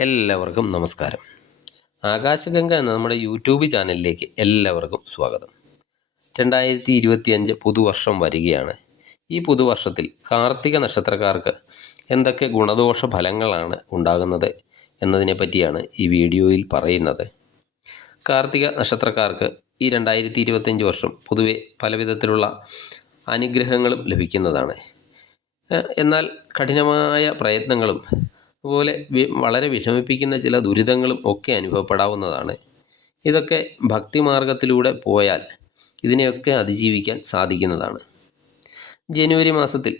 എല്ലാവർക്കും നമസ്കാരം. ആകാശഗംഗ എന്ന നമ്മുടെ യൂട്യൂബ് ചാനലിലേക്ക് എല്ലാവർക്കും സ്വാഗതം. രണ്ടായിരത്തി ഇരുപത്തിയഞ്ച് പുതുവർഷം വരികയാണ്. ഈ പുതുവർഷത്തിൽ കാർത്തിക നക്ഷത്രക്കാർക്ക് എന്തൊക്കെ ഗുണദോഷ ഫലങ്ങളാണ് ഉണ്ടാകുന്നത് എന്നതിനെ പറ്റിയാണ് ഈ വീഡിയോയിൽ പറയുന്നത്. കാർത്തിക നക്ഷത്രക്കാർക്ക് ഈ രണ്ടായിരത്തി ഇരുപത്തിയഞ്ച് വർഷം പൊതുവെ പലവിധത്തിലുള്ള അനുഗ്രഹങ്ങളും ലഭിക്കുന്നതാണ്. എന്നാൽ കഠിനമായ പ്രയത്നങ്ങളും അതുപോലെ വളരെ വിഷമിപ്പിക്കുന്ന ചില ദുരിതങ്ങളും ഒക്കെ അനുഭവപ്പെടാവുന്നതാണ്. ഇതൊക്കെ ഭക്തിമാർഗത്തിലൂടെ പോയാൽ ഇതിനെയൊക്കെ അതിജീവിക്കാൻ സാധിക്കുന്നതാണ്. ജനുവരി മാസത്തിൽ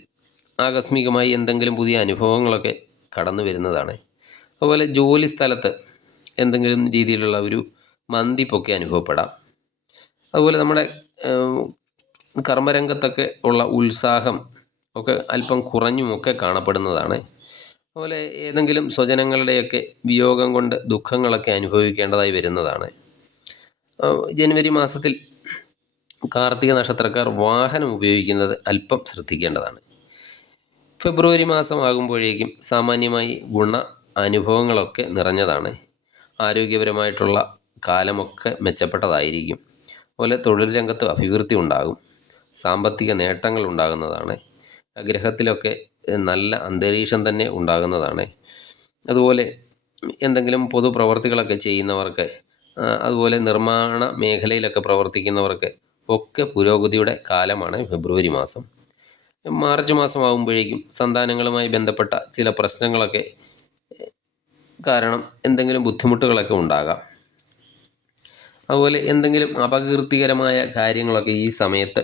ആകസ്മികമായി എന്തെങ്കിലും പുതിയ അനുഭവങ്ങളൊക്കെ കടന്നു വരുന്നതാണ്. അതുപോലെ ജോലി സ്ഥലത്ത് എന്തെങ്കിലും രീതിയിലുള്ള ഒരു മന്തിപ്പൊക്കെ അനുഭവപ്പെടാം. അതുപോലെ നമ്മുടെ കർമ്മരംഗത്തൊക്കെ ഉള്ള ഉത്സാഹം ഒക്കെ അല്പം കുറഞ്ഞുമൊക്കെ കാണപ്പെടുന്നതാണ്. അതുപോലെ ഏതെങ്കിലും സ്വജനങ്ങളുടെയൊക്കെ വിയോഗം കൊണ്ട് ദുഃഖങ്ങളൊക്കെ അനുഭവിക്കേണ്ടതായി വരുന്നതാണ്. ജനുവരി മാസത്തിൽ കാർത്തിക നക്ഷത്രക്കാർ വാഹനം ഉപയോഗിക്കുന്നത് അല്പം ശ്രദ്ധിക്കേണ്ടതാണ്. ഫെബ്രുവരി മാസമാകുമ്പോഴേക്കും സാമാന്യമായി ഗുണ അനുഭവങ്ങളൊക്കെ നിറഞ്ഞതാണ്. ആരോഗ്യപരമായിട്ടുള്ള കാലമൊക്കെ മെച്ചപ്പെട്ടതായിരിക്കും. അതുപോലെ തൊഴിൽ രംഗത്ത് അഭിവൃദ്ധി ഉണ്ടാകും. സാമ്പത്തിക നേട്ടങ്ങൾ ഉണ്ടാകുന്നതാണ്. ഗ്രഹത്തിലൊക്കെ നല്ല അന്തരീക്ഷം തന്നെ ഉണ്ടാകുന്നതാണ്. അതുപോലെ എന്തെങ്കിലും പൊതുപ്രവർത്തികളൊക്കെ ചെയ്യുന്നവർക്ക് അതുപോലെ നിർമ്മാണ മേഖലയിലൊക്കെ പ്രവർത്തിക്കുന്നവർക്ക് ഒക്കെ പുരോഗതിയുടെ കാലമാണ് ഫെബ്രുവരി മാസം. മാർച്ച് മാസമാകുമ്പോഴേക്കും സന്താനങ്ങളുമായി ബന്ധപ്പെട്ട ചില പ്രശ്നങ്ങളൊക്കെ കാരണം എന്തെങ്കിലും ബുദ്ധിമുട്ടുകളൊക്കെ ഉണ്ടാകാം. അതുപോലെ എന്തെങ്കിലും അപകീർത്തികരമായ കാര്യങ്ങളൊക്കെ ഈ സമയത്ത്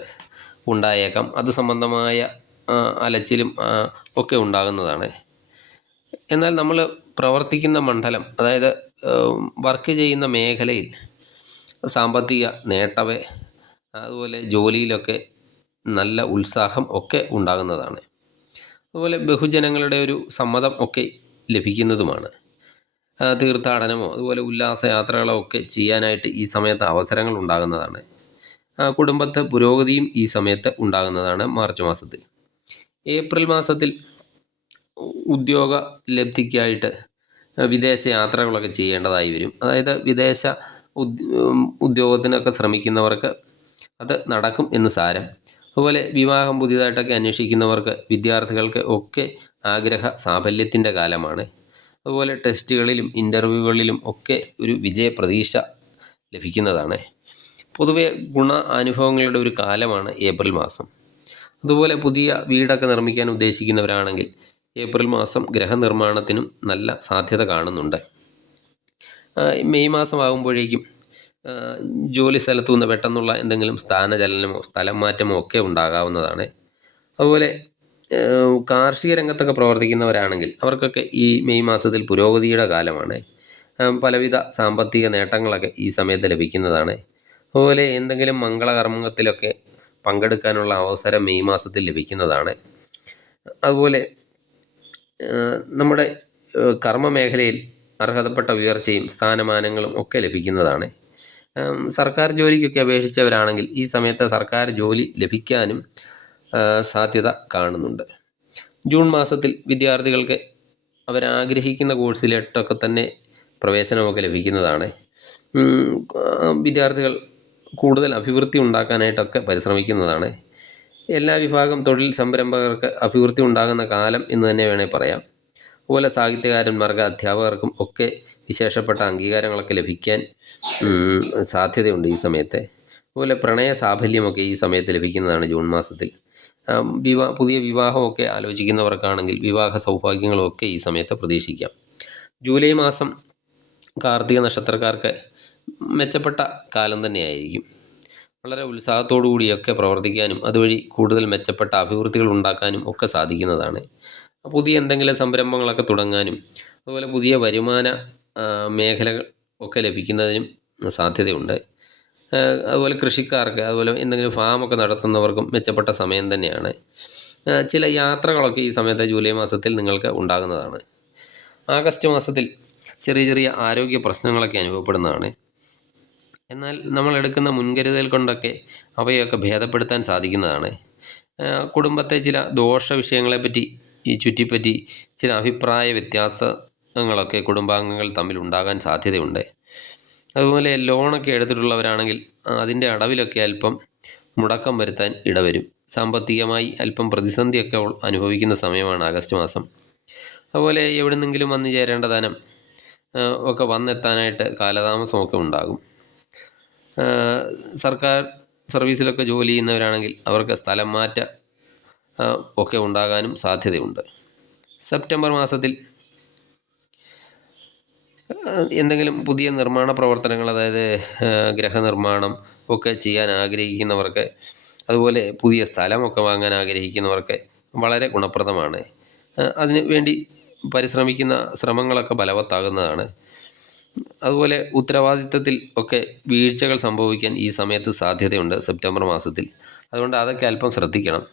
ഉണ്ടായേക്കാം. അത് സംബന്ധമായ അലച്ചിലും ഒക്കെ ഉണ്ടാകുന്നതാണ്. എന്നാൽ നമ്മൾ പ്രവർത്തിക്കുന്ന മണ്ഡലം അതായത് വർക്ക് ചെയ്യുന്ന മേഖലയിൽ സാമ്പത്തിക നേട്ടവേ അതുപോലെ ജോലിയിലൊക്കെ നല്ല ഉത്സാഹം ഒക്കെ ഉണ്ടാകുന്നതാണ്. അതുപോലെ ബഹുജനങ്ങളുടെ ഒരു സമ്മതം ഒക്കെ ലഭിക്കുന്നതുമാണ്. തീർത്ഥാടനമോ അതുപോലെ ഉല്ലാസയാത്രകളോ ഒക്കെ ചെയ്യാനായിട്ട് ഈ സമയത്ത് അവസരങ്ങൾ ഉണ്ടാകുന്നതാണ്. കുടുംബത്തെ പുരോഗതിയും ഈ സമയത്ത് ഉണ്ടാകുന്നതാണ് മാർച്ച് മാസത്തിൽ. ഏപ്രിൽ മാസത്തിൽ ഉദ്യോഗ ലബ്ധിക്കായിട്ട് വിദേശ യാത്രകളൊക്കെ ചെയ്യേണ്ടതായി വരും. അതായത് വിദേശ ഉദ് ഉദ്യോഗത്തിനൊക്കെ ശ്രമിക്കുന്നവർക്ക് അത് നടക്കും എന്ന് സാരം. അതുപോലെ വിവാഹം പുതിയതായിട്ടൊക്കെ അന്വേഷിക്കുന്നവർക്ക് വിദ്യാർത്ഥികൾക്ക് ഒക്കെ ആഗ്രഹ സാഫല്യത്തിന്റെ കാലമാണ്. അതുപോലെ ടെസ്റ്റുകളിലും ഇന്റർവ്യൂകളിലും ഒക്കെ ഒരു വിജയപ്രതീക്ഷ ലഭിക്കുന്നതാണ്. പൊതുവെ ഗുണ അനുഭവങ്ങളുടെ ഒരു കാലമാണ് ഏപ്രിൽ മാസം. അതുപോലെ പുതിയ വീടൊക്കെ നിർമ്മിക്കാൻ ഉദ്ദേശിക്കുന്നവരാണെങ്കിൽ ഏപ്രിൽ മാസം ഗ്രഹനിർമ്മാണത്തിനും നല്ല സാധ്യത കാണുന്നുണ്ട്. മെയ് മാസം ആകുമ്പോഴേക്കും ജോലി സ്ഥലത്തു നിന്ന് പെട്ടെന്നുള്ള എന്തെങ്കിലും സ്ഥാനചലനമോ സ്ഥലം മാറ്റമോ ഒക്കെ ഉണ്ടാകാവുന്നതാണ്. അതുപോലെ കാർഷിക രംഗത്തൊക്കെ പ്രവർത്തിക്കുന്നവരാണെങ്കിൽ അവർക്കൊക്കെ ഈ മെയ് മാസത്തിൽ പുരോഗതിയുടെ കാലമാണ്. പലവിധ സാമ്പത്തിക നേട്ടങ്ങളൊക്കെ ഈ സമയത്ത് ലഭിക്കുന്നതാണ്. അതുപോലെ എന്തെങ്കിലും മംഗളകർമ്മത്തിലൊക്കെ പങ്കെടുക്കാനുള്ള അവസരം മെയ് മാസത്തിൽ ലഭിക്കുന്നതാണ്. അതുപോലെ നമ്മുടെ കർമ്മ മേഖലയിൽ അർഹതപ്പെട്ട ഉയർച്ചയും സ്ഥാനമാനങ്ങളും ഒക്കെ ലഭിക്കുന്നതാണ്. സർക്കാർ ജോലിക്കൊക്കെ അപേക്ഷിച്ചവരാണെങ്കിൽ ഈ സമയത്ത് സർക്കാർ ജോലി ലഭിക്കാനും സാധ്യത കാണുന്നുണ്ട്. ജൂൺ മാസത്തിൽ വിദ്യാർത്ഥികൾക്ക് അവരാഗ്രഹിക്കുന്ന കോഴ്സിലേട്ടൊക്കെ തന്നെ പ്രവേശനമൊക്കെ ലഭിക്കുന്നതാണ്. വിദ്യാർത്ഥികൾ കൂടുതൽ അഭിവൃദ്ധി ഉണ്ടാക്കാനായിട്ടൊക്കെ പരിശ്രമിക്കുന്നതാണ്. എല്ലാ വിഭാഗം തൊഴിൽ സംരംഭകർക്ക് അഭിവൃദ്ധി ഉണ്ടാകുന്ന കാലം എന്ന് തന്നെ വേണേൽ പറയാം. അതുപോലെ സാഹിത്യകാരന്മാർക്ക് അധ്യാപകർക്കും ഒക്കെ വിശേഷപ്പെട്ട അംഗീകാരങ്ങളൊക്കെ ലഭിക്കാൻ സാധ്യതയുണ്ട് ഈ സമയത്ത്. അതുപോലെ പ്രണയ സാഫല്യമൊക്കെ ഈ സമയത്ത് ലഭിക്കുന്നതാണ് ജൂൺ മാസത്തിൽ. വിവാ പുതിയ വിവാഹമൊക്കെ ആലോചിക്കുന്നവർക്കാണെങ്കിൽ വിവാഹ സൗഭാഗ്യങ്ങളൊക്കെ ഈ സമയത്ത് പ്രതീക്ഷിക്കാം. ജൂലൈ മാസം കാർത്തിക നക്ഷത്രക്കാർക്ക് മെച്ചപ്പെട്ട കാലം തന്നെയായിരിക്കും. വളരെ ഉത്സാഹത്തോടു കൂടിയൊക്കെ പ്രവർത്തിക്കാനും അതുവഴി കൂടുതൽ മെച്ചപ്പെട്ട അഭിവൃദ്ധികൾ ഉണ്ടാക്കാനും ഒക്കെ സാധിക്കുന്നതാണ്. പുതിയ എന്തെങ്കിലും സംരംഭങ്ങളൊക്കെ തുടങ്ങാനും അതുപോലെ പുതിയ വരുമാന മേഖലകൾ ഒക്കെ ലഭിക്കുന്നതിനും സാധ്യതയുണ്ട്. അതുപോലെ കൃഷിക്കാർക്ക് അതുപോലെ എന്തെങ്കിലും ഫാമൊക്കെ നടത്തുന്നവർക്കും മെച്ചപ്പെട്ട സമയം തന്നെയാണ്. ചില യാത്രകളൊക്കെ ഈ സമയത്ത് ജൂലൈ മാസത്തിൽ നിങ്ങൾക്ക് ഉണ്ടാകുന്നതാണ്. ആഗസ്റ്റ് മാസത്തിൽ ചെറിയ ചെറിയ ആരോഗ്യ പ്രശ്നങ്ങളൊക്കെ അനുഭവപ്പെടുന്നതാണ്. എന്നാൽ നമ്മൾ എടുക്കുന്ന മുൻകരുതൽ കൊണ്ടൊക്കെ അവയൊക്കെ ഭേദപ്പെടുത്താൻ സാധിക്കുന്നതാണ്. കുടുംബത്തെ ചില ദോഷ വിഷയങ്ങളെപ്പറ്റി ഈ ചുറ്റിപ്പറ്റി ചില അഭിപ്രായ വ്യത്യാസങ്ങളൊക്കെ കുടുംബാംഗങ്ങൾ തമ്മിൽ ഉണ്ടാകാൻ സാധ്യതയുണ്ട്. അതുപോലെ ലോണൊക്കെ എടുത്തിട്ടുള്ളവരാണെങ്കിൽ അതിന്റെ അടവിലൊക്കെ അല്പം മുടക്കം വരുത്താൻ ഇടവരും. സാമ്പത്തികമായി അല്പം പ്രതിസന്ധിയൊക്കെ അനുഭവിക്കുന്ന സമയമാണ് ആഗസ്റ്റ് മാസം. അതുപോലെ എവിടെ നിന്നെങ്കിലും വന്നു ചേരേണ്ട ധനം ഒക്കെ വന്നെത്താനായിട്ട് കാലതാമസമൊക്കെ ഉണ്ടാകും. സർക്കാർ സർവീസിലൊക്കെ ജോലി ചെയ്യുന്നവരാണെങ്കിൽ അവർക്ക് സ്ഥലം മാറ്റ ഒക്കെ ഉണ്ടാകാനും സാധ്യതയുണ്ട്. സെപ്റ്റംബർ മാസത്തിൽ എന്തെങ്കിലും പുതിയ നിർമ്മാണ പ്രവർത്തനങ്ങൾ അതായത് ഗ്രഹനിർമ്മാണം ഒക്കെ ചെയ്യാൻ ആഗ്രഹിക്കുന്നവർക്ക് അതുപോലെ പുതിയ സ്ഥലമൊക്കെ വാങ്ങാൻ ആഗ്രഹിക്കുന്നവർക്ക് വളരെ ഗുണപ്രദമാണ്. അതിനു വേണ്ടി പരിശ്രമിക്കുന്ന ശ്രമങ്ങളൊക്കെ ഫലവത്താകുന്നതാണ്. അതുപോലെ ഉത്തരവാദിത്തത്തിൽ ഒക്കെ വീഴ്ചകൾ സംഭവിക്കാൻ ഈ സമയത്ത് സാധ്യതയുണ്ട് സെപ്റ്റംബർ മാസത്തിൽ. അതുകൊണ്ട് അതൊക്കെ അല്പം ശ്രദ്ധിക്കണം.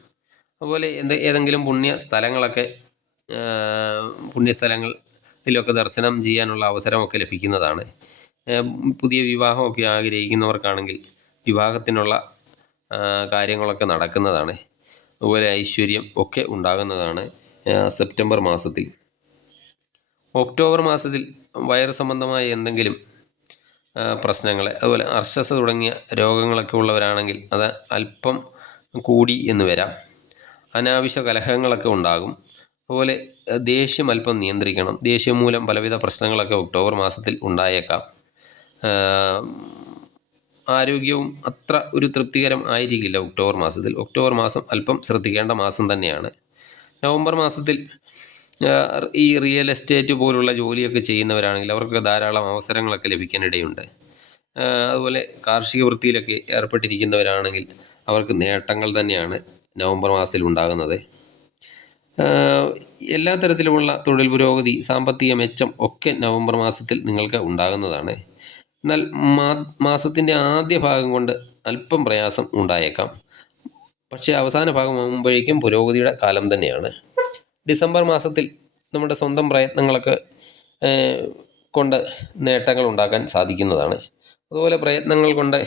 അതുപോലെ എന്ത് ഏതെങ്കിലും പുണ്യ സ്ഥലങ്ങളൊക്കെ പുണ്യസ്ഥലങ്ങളിലൊക്കെ ദർശനം ചെയ്യാനുള്ള അവസരമൊക്കെ ലഭിക്കുന്നതാണ്. പുതിയ വിവാഹമൊക്കെ ആഗ്രഹിക്കുന്നവർക്കാണെങ്കിൽ വിവാഹത്തിനുള്ള കാര്യങ്ങളൊക്കെ നടക്കുന്നതാണ്. അതുപോലെ ഐശ്വര്യം ഒക്കെ ഉണ്ടാകുന്നതാണ് സെപ്റ്റംബർ മാസത്തിൽ. ഒക്ടോബർ മാസത്തിൽ വയറ് സംബന്ധമായ എന്തെങ്കിലും പ്രശ്നങ്ങൾ അതുപോലെ അർശസ് തുടങ്ങിയ രോഗങ്ങളൊക്കെ ഉള്ളവരാണെങ്കിൽ അത് അല്പം കൂടി എന്ന് വരാം. അനാവശ്യ കലഹങ്ങളൊക്കെ ഉണ്ടാകും. അതുപോലെ ദേഷ്യം അല്പം നിയന്ത്രിക്കണം. ദേഷ്യം മൂലം പലവിധ പ്രശ്നങ്ങളൊക്കെ ഒക്ടോബർ മാസത്തിൽ ഉണ്ടായേക്കാം. ആരോഗ്യവും അത്ര ഒരു തൃപ്തികരം ആയിരിക്കില്ല ഒക്ടോബർ മാസത്തിൽ. ഒക്ടോബർ മാസം അല്പം ശ്രദ്ധിക്കേണ്ട മാസം തന്നെയാണ്. നവംബർ മാസത്തിൽ ഈ റിയൽ എസ്റ്റേറ്റ് പോലുള്ള ജോലിയൊക്കെ ചെയ്യുന്നവരാണെങ്കിൽ അവർക്കൊക്കെ ധാരാളം അവസരങ്ങളൊക്കെ ലഭിക്കാനിടയുണ്ട്. അതുപോലെ കാർഷിക വൃത്തിയിലൊക്കെ ഏർപ്പെട്ടിരിക്കുന്നവരാണെങ്കിൽ അവർക്ക് നേട്ടങ്ങൾ തന്നെയാണ് നവംബർ മാസത്തിൽ ഉണ്ടാകുന്നത്. എല്ലാ തരത്തിലുമുള്ള തൊഴിൽ പുരോഗതി സാമ്പത്തിക മെച്ചം ഒക്കെ നവംബർ മാസത്തിൽ നിങ്ങൾക്ക് ഉണ്ടാകുന്നതാണ്. എന്നാൽ മാ മാസത്തിന്റെ ആദ്യ ഭാഗം കൊണ്ട് അല്പം പ്രയാസം ഉണ്ടായേക്കാം. പക്ഷേ അവസാന ഭാഗമാകുമ്പോഴേക്കും പുരോഗതിയുടെ കാലം തന്നെയാണ്. ഡിസംബർ മാസത്തിൽ നമ്മുടെ സ്വന്തം പ്രയത്നങ്ങളൊക്കെ കൊണ്ട് നേട്ടങ്ങൾ ഉണ്ടാക്കാൻ സാധിക്കുന്നതാണ്. അതുപോലെ പ്രയത്നങ്ങൾ കൊണ്ട്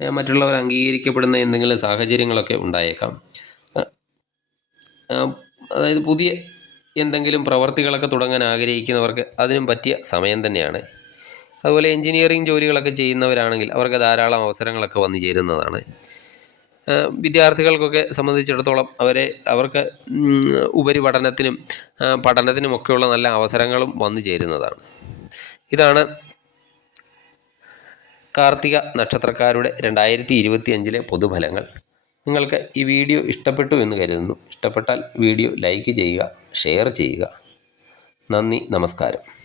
മറ്റുള്ളവർ അംഗീകരിക്കപ്പെടുന്ന എന്തെങ്കിലും സാഹചര്യങ്ങളൊക്കെ ഉണ്ടായേക്കാം. അതായത് പുതിയ എന്തെങ്കിലും പ്രവർത്തികളൊക്കെ തുടങ്ങാൻ ആഗ്രഹിക്കുന്നവർക്ക് അതിനും പറ്റിയ സമയം തന്നെയാണ്. അതുപോലെ എഞ്ചിനീയറിംഗ് ജോലികളൊക്കെ ചെയ്യുന്നവരാണെങ്കിൽ അവർക്ക് ധാരാളം അവസരങ്ങളൊക്കെ വന്നു ചേരുന്നതാണ്. വിദ്യാർത്ഥികൾക്കൊക്കെ സംബന്ധിച്ചിടത്തോളം അവരെ അവർക്ക് ഉപരിപഠനത്തിനും പഠനത്തിനുമൊക്കെയുള്ള നല്ല അവസരങ്ങളും വന്നു ചേരുന്നതാണ്. ഇതാണ് കാർത്തിക നക്ഷത്രക്കാരുടെ രണ്ടായിരത്തി ഇരുപത്തി അഞ്ചിലെ പൊതുഫലങ്ങൾ. നിങ്ങൾക്ക് ഈ വീഡിയോ ഇഷ്ടപ്പെട്ടു എന്ന് കരുതുന്നു. ഇഷ്ടപ്പെട്ടാൽ വീഡിയോ ലൈക്ക് ചെയ്യുക ഷെയർ ചെയ്യുക. നന്ദി നമസ്കാരം.